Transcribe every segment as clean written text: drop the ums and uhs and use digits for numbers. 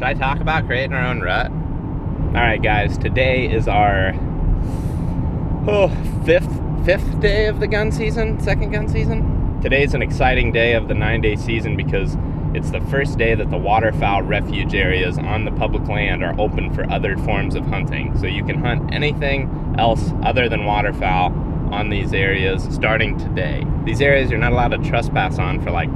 Should I talk about creating our own rut? Alright guys, today is our fifth day of the gun season, second gun season. Today's an exciting day of the 9-day season because it's the first day that the waterfowl refuge areas on the public land are open for other forms of hunting. So you can hunt anything else other than waterfowl on these areas starting today. These areas you're not allowed to trespass on for like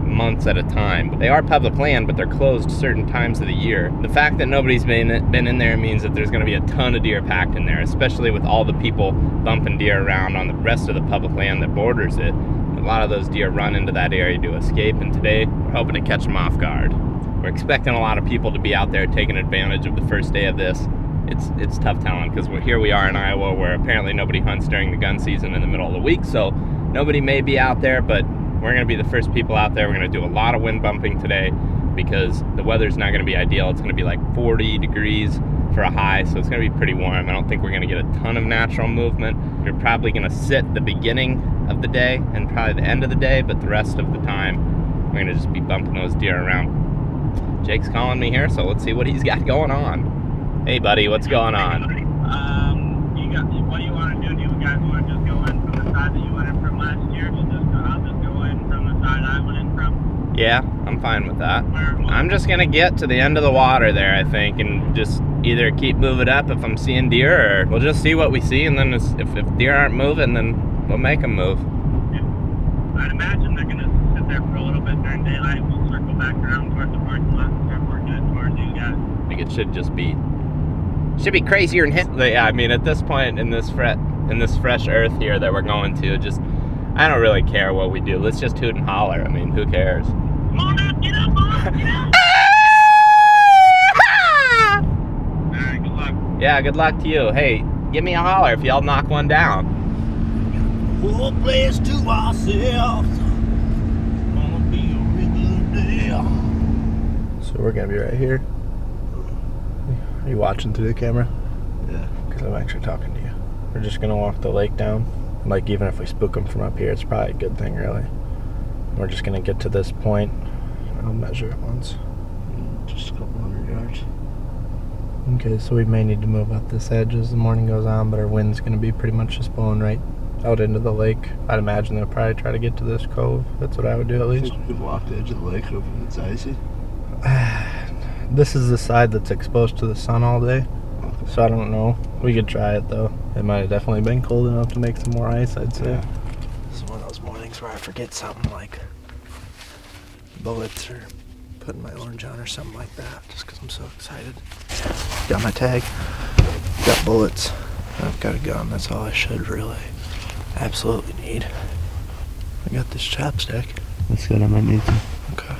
months at a time. They are public land, but they're closed certain times of the year. The fact that nobody's been in there means that there's going to be a ton of deer packed in there, especially with all the people bumping deer around on the rest of the public land that borders it. A lot of those deer run into that area to escape, and today we're hoping to catch them off guard. We're expecting a lot of people to be out there taking advantage of the first day of this. It's tough telling because here we are in Iowa where apparently nobody hunts during the gun season in the middle of the week, so nobody may be out there, but we're going to be the first people out there. We're going to do a lot of wind bumping today because the weather's not going to be ideal. It's going to be like 40 degrees for a high, so it's going to be pretty warm. I don't think we're going to get a ton of natural movement. You're probably going to sit the beginning of the day and probably the end of the day, but the rest of the time we're going to just be bumping those deer around. Jake's calling me here, so let's see what he's got going on. Hey buddy, what's going on? What do you want to do? Do you guys want to just go in from the side that you went in from last year? I'll just go in from the side I went in from. Yeah, I'm fine with that. I'm just gonna get to the end of the water there, I think, and just either keep moving up if I'm seeing deer, or we'll just see what we see, and then if deer aren't moving, then we'll make them move. Yeah. I'd imagine they're gonna sit there for a little bit during daylight. We'll circle back around towards the parking lot and start working it towards you guys. I think it should just be crazier and hit. Yeah, I mean, at this point in this fresh earth here that we're going to, just I don't really care what we do. Let's just hoot and holler. I mean, who cares? Come on up, get up, get up. Alright, good luck. Yeah, good luck to you. Hey, give me a holler if y'all knock one down. Whole place to ourselves. Gonna be a regular day. So we're gonna be right here. Are you watching through the camera? Yeah. Because I'm actually talking to you. We're just gonna walk the lake down. Like, even if we spook them from up here, it's probably a good thing, really. We're just gonna get to this point. I'll measure it once. Just a couple hundred yards. Okay, so we may need to move up this edge as the morning goes on, but our wind's gonna be pretty much just blowing right out into the lake. I'd imagine they'll probably try to get to this cove. That's what I would do, at I least. think you could walk the edge of the lake if it's icy. This is the side that's exposed to the sun all day, so I don't know. We could try it, though. It might have definitely been cold enough to make some more ice, I'd say. Yeah. This is one of those mornings where I forget something like bullets or putting my orange on or something like that, just because I'm so excited. Got my tag, got bullets, I've got a gun. That's all I should really absolutely need. I got this chapstick. That's good, I might need to. Okay.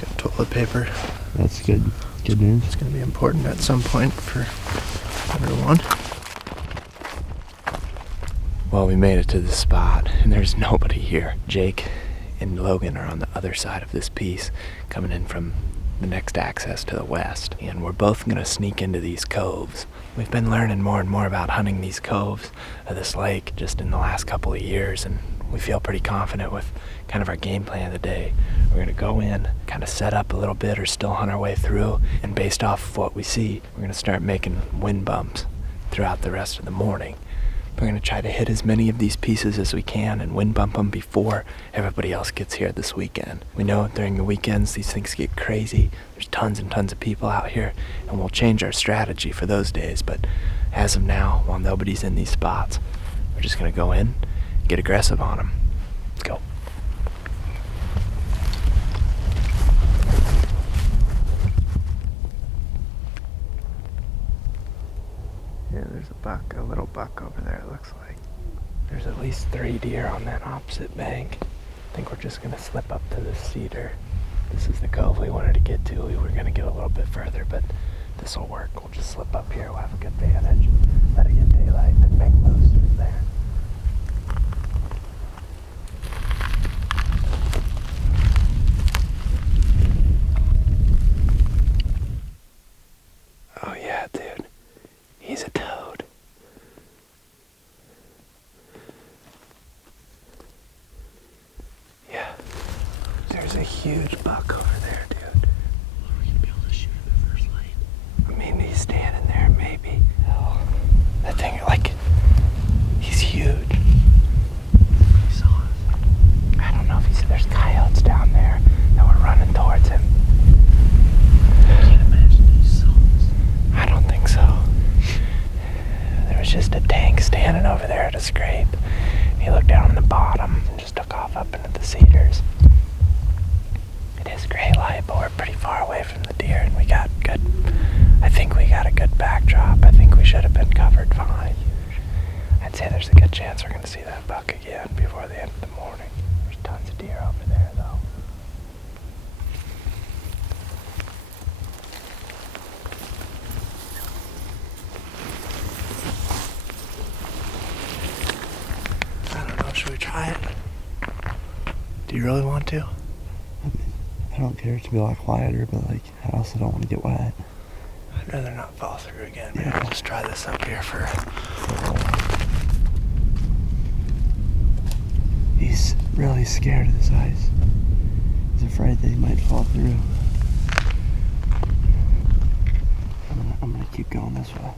Got toilet paper. That's good. Good news. It's going to be important at some point for everyone. Well, we made it to this spot, and there's nobody here. Jake and Logan are on the other side of this piece, coming in from the next access to the west. And we're both going to sneak into these coves. We've been learning more and more about hunting these coves of this lake just in the last couple of years, and we feel pretty confident with kind of our game plan of the day. We're going to go in, kind of set up a little bit or still hunt our way through, and based off of what we see, we're going to start making wind bumps throughout the rest of the morning. We're going to try to hit as many of these pieces as we can and wind bump them before everybody else gets here this weekend. We know during the weekends these things get crazy. There's tons and tons of people out here, and we'll change our strategy for those days. But as of now, while nobody's in these spots, we're just going to go in, get aggressive on them. Let's go. Yeah, there's a little buck over there, it looks like. There's at least 3 deer on that opposite bank. I think we're just gonna slip up to this cedar. This is the cove we wanted to get to. We were gonna get a little bit further, but this will work. We'll just slip up here, we'll have a good vantage, let it get daylight, and make moves from there. Oh yeah, dude. He's a toad. Yeah. There's a huge buck over there, dude. Are we gonna be able to shoot the first he's standing there, maybe. Oh, that thing, like, he's huge. He saw us. I don't know if there's coyotes down there that were running towards him. I can't imagine he saw us. I don't think so. There was just a tank standing over there at a scrape. He looked down on the bottom and just took off up into the cedars. It is gray light, but we're pretty far away from the deer, and I think we got a good backdrop. I think we should have been covered fine. I'd say there's a good chance we're going to see that buck again before the end of the morning. There's tons of deer over there, though. I don't know, should we try it? Do you really want to? I don't care to be a lot quieter, but like, I also don't want to get wet. I'd rather not fall through again. Maybe I'll just try this up here for He's really scared of this ice. He's afraid that he might fall through. I'm gonna keep going this way.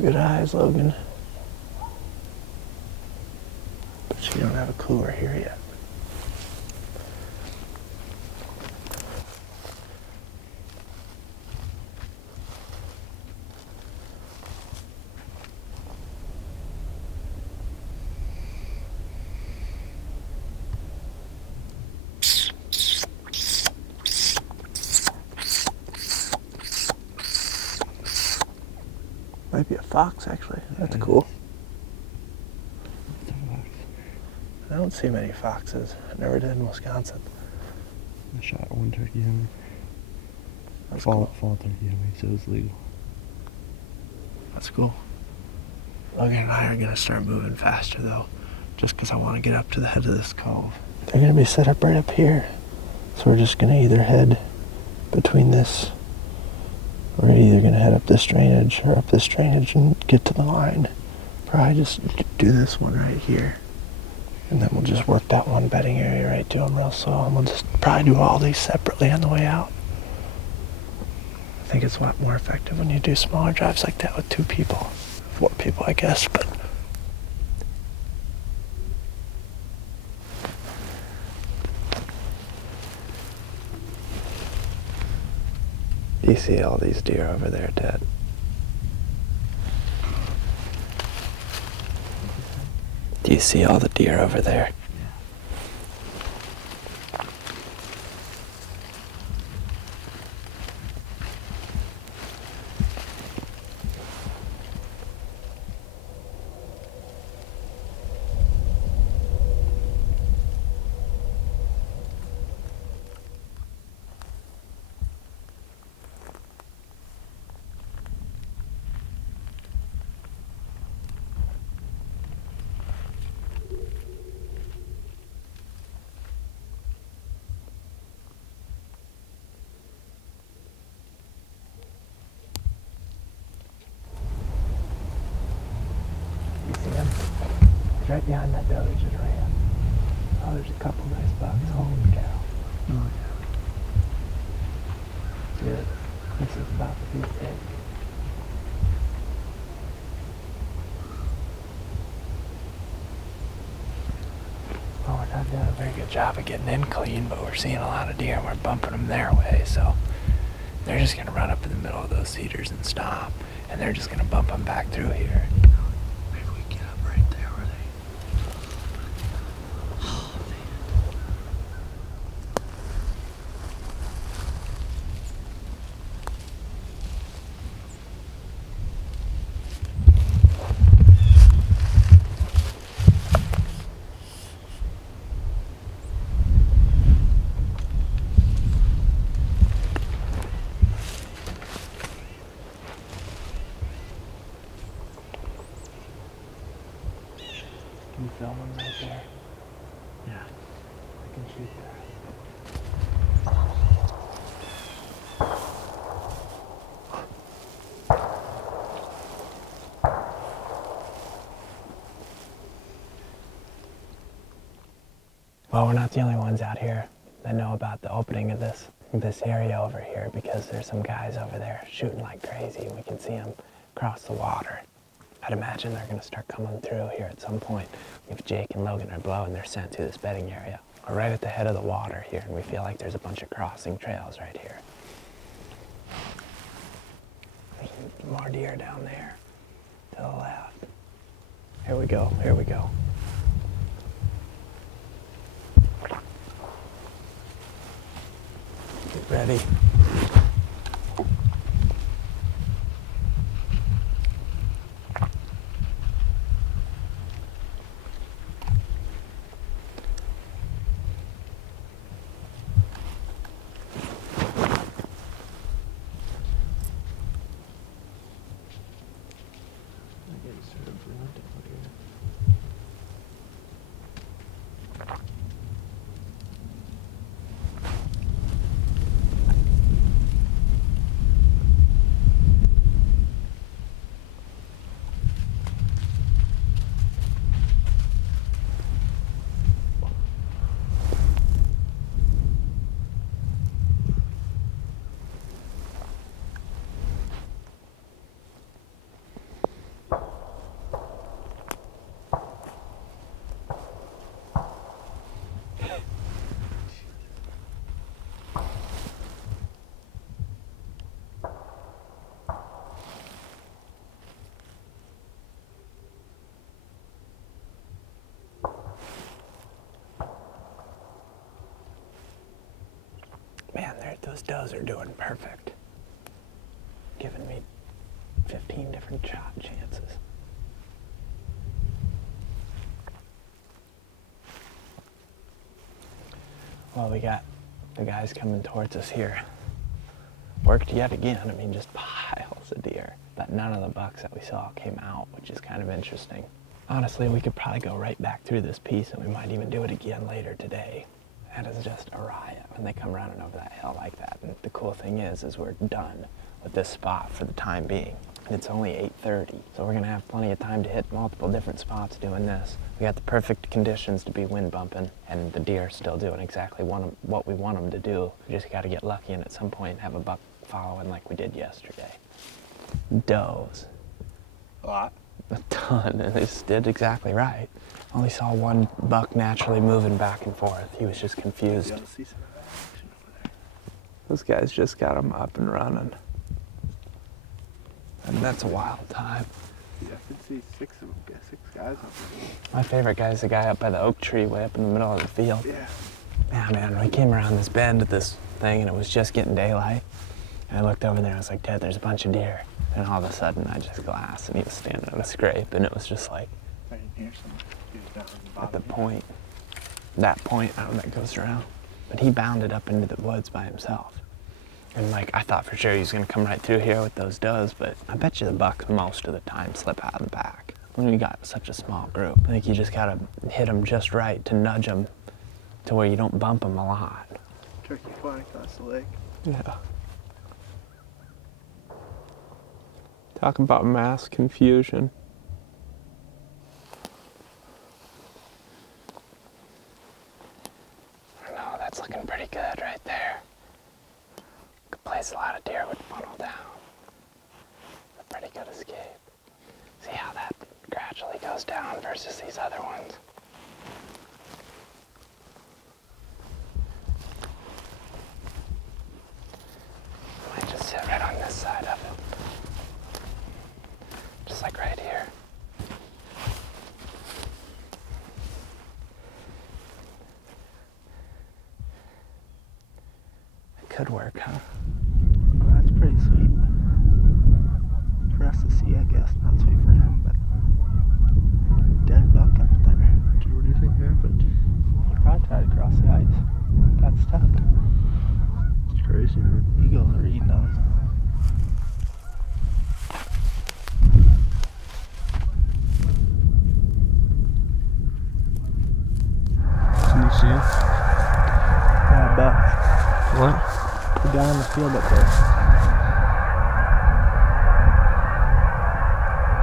Good eyes, Logan. But you don't have a cooler here yet. Might be a fox, actually. That's cool. I don't see many foxes. I never did in Wisconsin. I shot one turkey hunting. That's Fall cool. turkey hunting, so it's legal. That's cool. Logan and I are going to start moving faster, though, just because I want to get up to the head of this cove. They're going to be set up right up here. So we're just going to either head between this. We're either going to head up this drainage or up this drainage and get to the line. Probably just do this one right here. And then we'll just work that one bedding area right to them real slow. And we'll just probably do all these separately on the way out. I think it's a lot more effective when you do smaller drives like that with 2 people. 4 people, I guess, but... Do you see all these deer over there, Ted? Do you see all the deer over there? Right behind that doe that just ran. Oh, there's a couple nice bucks. Holy cow. Oh, Dude, this is about to be big. Well, we're not doing a very good job of getting in clean, but we're seeing a lot of deer and we're bumping them their way, so they're just going to run up in the middle of those cedars and stop, and they're just going to bump them back through here. maybe we get up right there where they... Oh, man. Can you film them right there? Yeah. I can shoot that. Well, we're not the only ones out here that know about the opening of this area over here, because there's some guys over there shooting like crazy, and we can see them across the water. I'd imagine they're gonna start coming through here at some point if Jake and Logan are blowing their scent through this bedding area. We're right at the head of the water here, and we feel like there's a bunch of crossing trails right here. There's more deer down there to the left. Here we go, here we go. Get ready. Man, those does are doing perfect. Giving me 15 different shot chances. Well, we got the guys coming towards us here. Worked yet again. I mean, just piles of deer. But none of the bucks that we saw came out, which is kind of interesting. Honestly, we could probably go right back through this piece, and we might even do it again later today. That is just a riot when they come running over that hill like that. And the cool thing is we're done with this spot for the time being. And it's only 8:30, so we're gonna have plenty of time to hit multiple different spots doing this. We got the perfect conditions to be wind bumping, and the deer are still doing exactly what we want them to do. We just gotta get lucky and at some point have a buck following like we did yesterday. Does. A lot. A ton, and they just did exactly right. Only saw one buck naturally moving back and forth. He was just confused. You gotta see some action over there. Those guys just got him up and running. And that's a wild time. Yeah, I could see six guys up there. My favorite guy is the guy up by the oak tree way up in the middle of the field. Yeah. Yeah, man, we came around this bend at this thing and it was just getting daylight. And I looked over there and I was like, Dad, there's a bunch of deer. And all of a sudden I just glassed and he was standing on a scrape and it was just like, I didn't hear some. He was down in the at the bottom. point, that point, I don't know, that goes around. But he bounded up into the woods by himself. And like, I thought for sure he was gonna come right through here with those does, but I bet you the bucks most of the time slip out of the back. When you got such a small group, I think you just gotta hit them just right to nudge them to where you don't bump them a lot. Turkey flying across the lake. Yeah. Talk about mass confusion. No, that's looking pretty good right there. Good place a lot of deer would funnel down. A pretty good escape. See how that gradually goes down versus these other ones. Might just sit right on this side of it. Just like right here. It could work, huh? Well, that's pretty sweet. For us to see, I guess. Not sweet for him, but dead buck up there. What do you think happened? He probably tried to cross the ice. Got stuck. It's crazy, man. Eagles are eating on us. Can you see him? Yeah, buck. What? We're down in the field up there.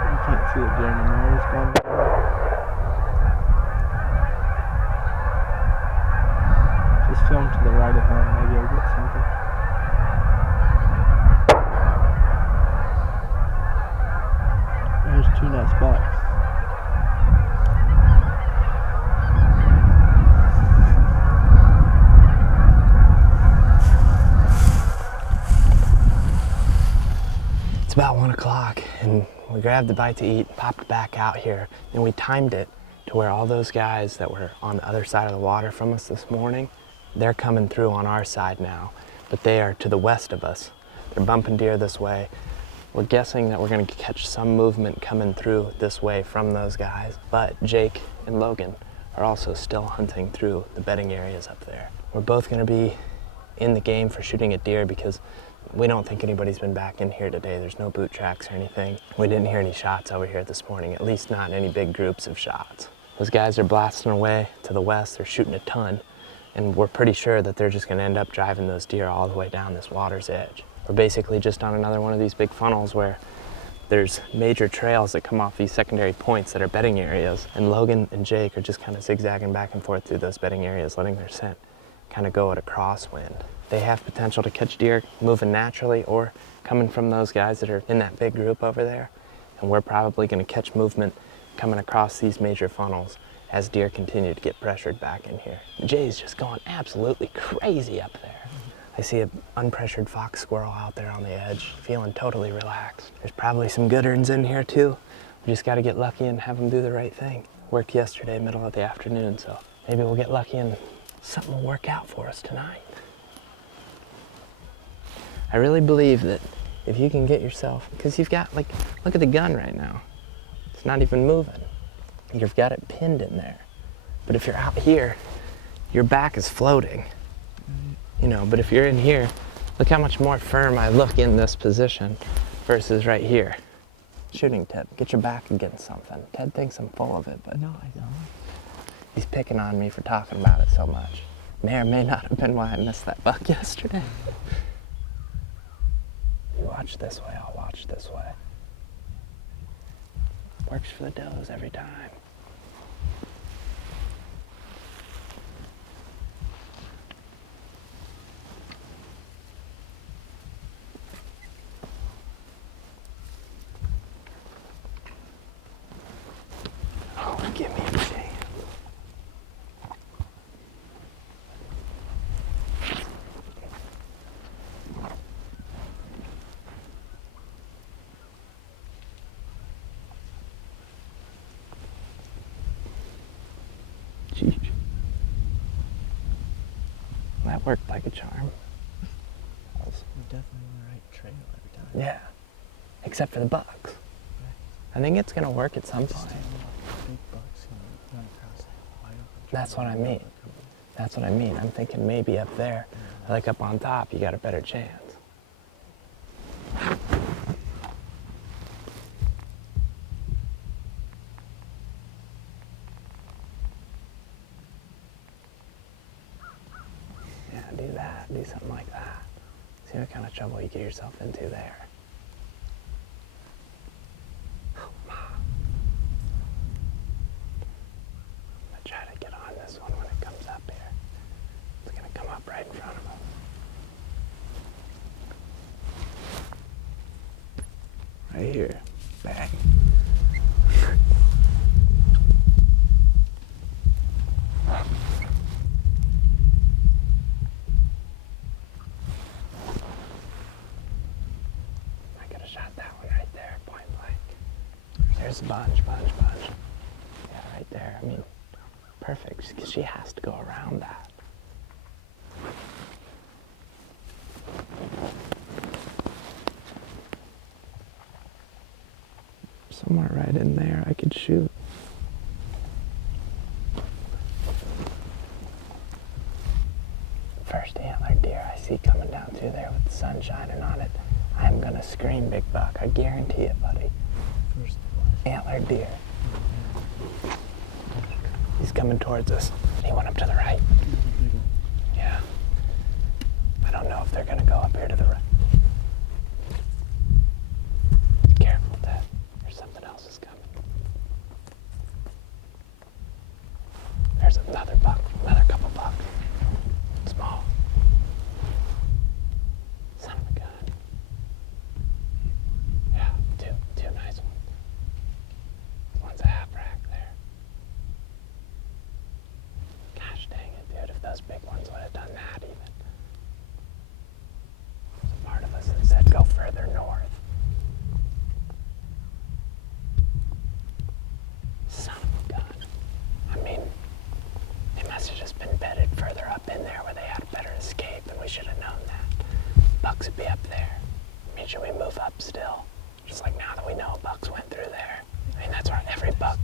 You can't see the deer anymore. He's gone. about 1 o'clock and we grabbed a bite to eat, popped back out here, and we timed it to where all those guys that were on the other side of the water from us this morning, they're coming through on our side now, but they are to the west of us. They're bumping deer this way. We're guessing that we're gonna catch some movement coming through this way from those guys, but Jake and Logan are also still hunting through the bedding areas up there. We're both gonna be in the game for shooting at deer because we don't think anybody's been back in here today. There's no boot tracks or anything. We didn't hear any shots over here this morning, at least not any big groups of shots. Those guys are blasting away to the west. They're shooting a ton, and we're pretty sure that they're just gonna end up driving those deer all the way down this water's edge. We're basically just on another one of these big funnels where there's major trails that come off these secondary points that are bedding areas, and Logan and Jake are just kind of zigzagging back and forth through those bedding areas, letting their scent kind of go at a crosswind. They have potential to catch deer moving naturally or coming from those guys that are in that big group over there, and we're probably going to catch movement coming across these major funnels as deer continue to get pressured back in here. Jay's just going absolutely crazy up there. I see an unpressured fox squirrel out there on the edge, feeling totally relaxed. There's probably some good urns in here too. We just got to get lucky and have them do the right thing. Worked yesterday, middle of the afternoon, so maybe we'll get lucky and something will work out for us tonight. I really believe that if you can get yourself, because you've got, like, look at the gun right now. It's not even moving. You've got it pinned in there. But if you're out here, your back is floating. You know, but if you're in here, look how much more firm I look in this position versus right here. Shooting tip, get your back against something. Ted thinks I'm full of it, but No, I don't. he's picking on me for talking about it so much. May or may not have been why I missed that buck yesterday. You watch this way, I'll watch this way. Works for the does every time. Oh, give me a chance. Jeez. That worked like a charm. We're definitely on the right trail every time. Yeah. Except for the bucks. I think it's gonna work at some point. Big bucks and run across that wide open trail. That's what I mean. That's what I mean. I'm thinking maybe up there, like up on top, you got a better chance. Yeah, do that. Do something like that. See what kind of trouble you get yourself into there. Try to get on this one when it comes up here. It's gonna come up right in front of us. Right here. Bang. I could have shot that one right there, point blank. There's a bunch. Yeah, right there. I mean, perfect, because she has to go around that. Somewhere right in there I could shoot. First antlered deer I see coming down through there with the sun shining on it. I'm gonna scream, big buck. I guarantee it, buddy. First what? Antlered deer. He's coming towards us. He went up to the right. Yeah. I don't know if they're gonna go up here to the right. Careful, Ted. There's something else is coming. There's another buck, another couple bucks. Small. Son of a gun. Yeah, two nice ones. One's a half rack there. Gosh dang it, dude, if those big ones would have done that even. up still. Just like now that we know bucks went through there. I mean, that's where every buck.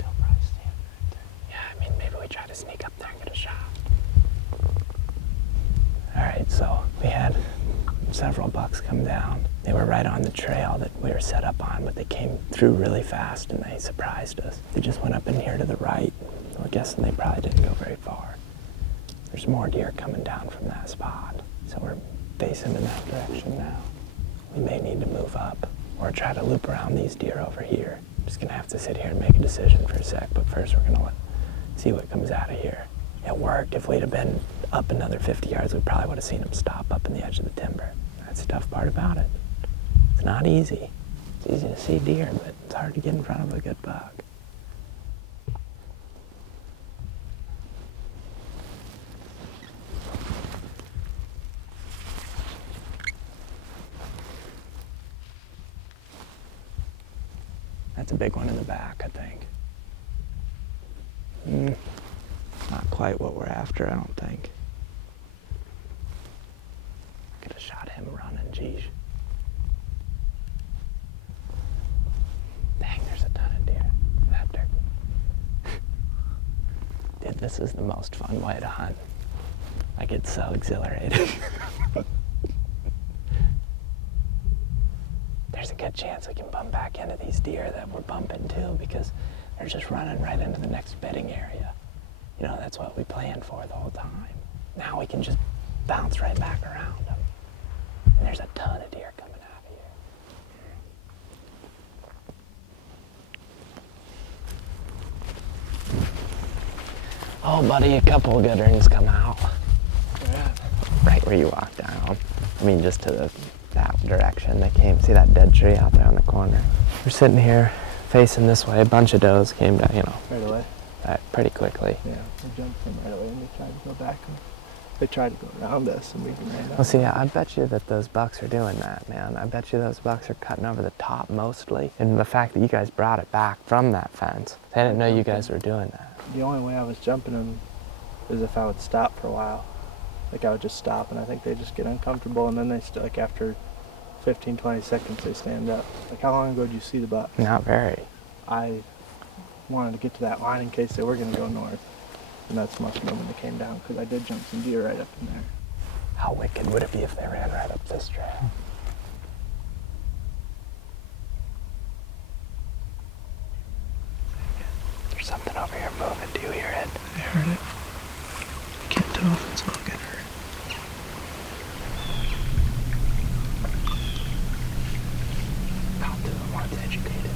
Yeah, I mean, maybe we try to sneak up there and get a shot. All right, so we had several bucks come down. They were right on the trail that we were set up on, but they came through really fast and they surprised us. They just went up in here to the right. We're guessing they probably didn't go very far. There's more deer coming down from that spot, so we're facing in that direction now. We may need to move up or try to loop around these deer over here. Just gonna have to sit here and make a decision for a sec, but first we're gonna see what comes out of here. It worked. If we'd have been up another 50 yards, we probably would have seen them stop up in the edge of the timber. That's the tough part about it. It's not easy. It's easy to see deer, but it's hard to get in front of a good buck. That's a big one in the back, I think. Not quite what we're after, I don't think. Could have shot him running, geez. Dang, there's a ton of deer. That turkey. Dude, this is the most fun way to hunt. Like, it's so exhilarating. There's a good chance we can bump back into these deer that we're bumping too, because they're just running right into the next bedding area. You know, that's what we planned for the whole time. Now we can just bounce right back around them. And there's a ton of deer coming out of here. Oh, buddy, a couple of good rings come out. Yeah. Right where you walk down. I mean, just to that direction. They came, see that dead tree out there on the corner? We're sitting here facing this way. A bunch of does came down, you know. Right away? Pretty quickly. Yeah, they jumped them right away and they tried to go back. They tried to go around us and we ran up. Well, see, I bet you that those bucks are doing that, man. I bet you those bucks are cutting over the top mostly. And the fact that you guys brought it back from that fence, I didn't know you guys were doing that. The only way I was jumping them is if I would stop for a while. Like, I would just stop and I think they just get uncomfortable and then they like after 15, 20 seconds they stand up. Like, how long ago did you see the buck? Not very. I wanted to get to that line in case they were going to go north. And that's must have been when they came down, because I did jump some deer right up in there. How wicked would it be if they ran right up this trail? There's something over here moving. Do you hear it? I heard it. I can't tell if it's looking or... Talk to them once educated.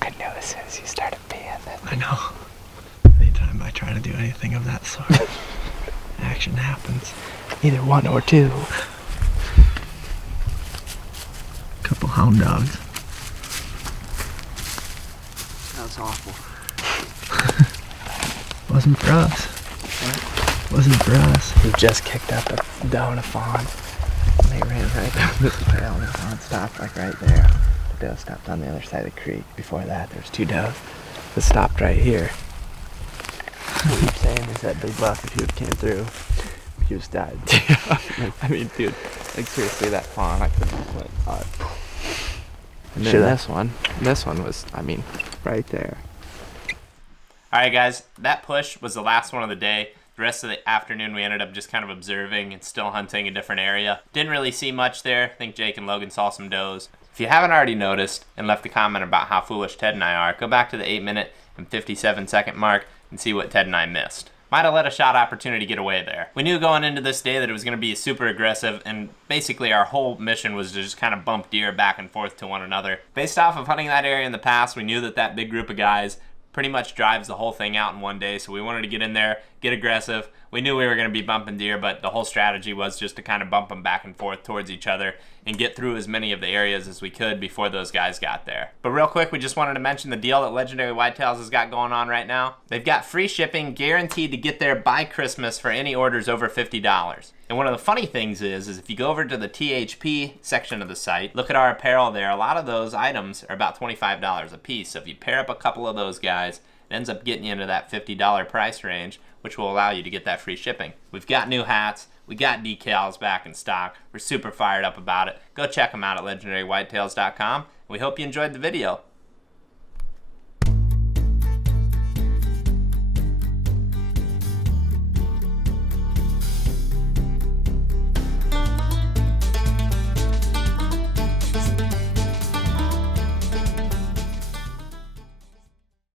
I knew as soon as you started peeing that. I know. Anytime I try to do anything of that sort, action happens. Either one or two. Couple hound dogs. Sounds awful. Wasn't for us. What? Wasn't for us. We just kicked up a doe and a fawn. They ran right down this trail and the fawn stopped like right there. The doe stopped on the other side of the creek. Before that, there's 2 does that stopped right here. What you're saying is that big buck, if he would came through, he was died. I mean, dude, like seriously, that fawn, I couldn't have went. And then this one was, I mean, right there. All right, guys, that push was the last one of the day. The rest of the afternoon, we ended up just kind of observing and still hunting a different area. Didn't really see much there. I think Jake and Logan saw some does. If you haven't already noticed and left a comment about how foolish Ted and I are, go back to the 8-minute and 57-second mark and see what Ted and I missed. Might have let a shot opportunity get away there. We knew going into this day that it was going to be super aggressive, and basically our whole mission was to just kind of bump deer back and forth to one another. Based off of hunting that area in the past, we knew that that big group of guys pretty much drives the whole thing out in one day, so we wanted to get in there, get aggressive. We knew we were going to be bumping deer, but the whole strategy was just to kind of bump them back and forth towards each other and get through as many of the areas as we could before those guys got there. But real quick, we just wanted to mention the deal that Legendary Whitetails has got going on right now. They've got free shipping guaranteed to get there by Christmas for any orders over $50. And one of the funny things is if you go over to the THP section of the site, look at our apparel there, a lot of those items are about $25 a piece. So if you pair up a couple of those guys, it ends up getting you into that $50 price range, which will allow you to get that free shipping. We've got new hats, we got decals back in stock. We're super fired up about it. Go check them out at legendarywhitetails.com. We hope you enjoyed the video.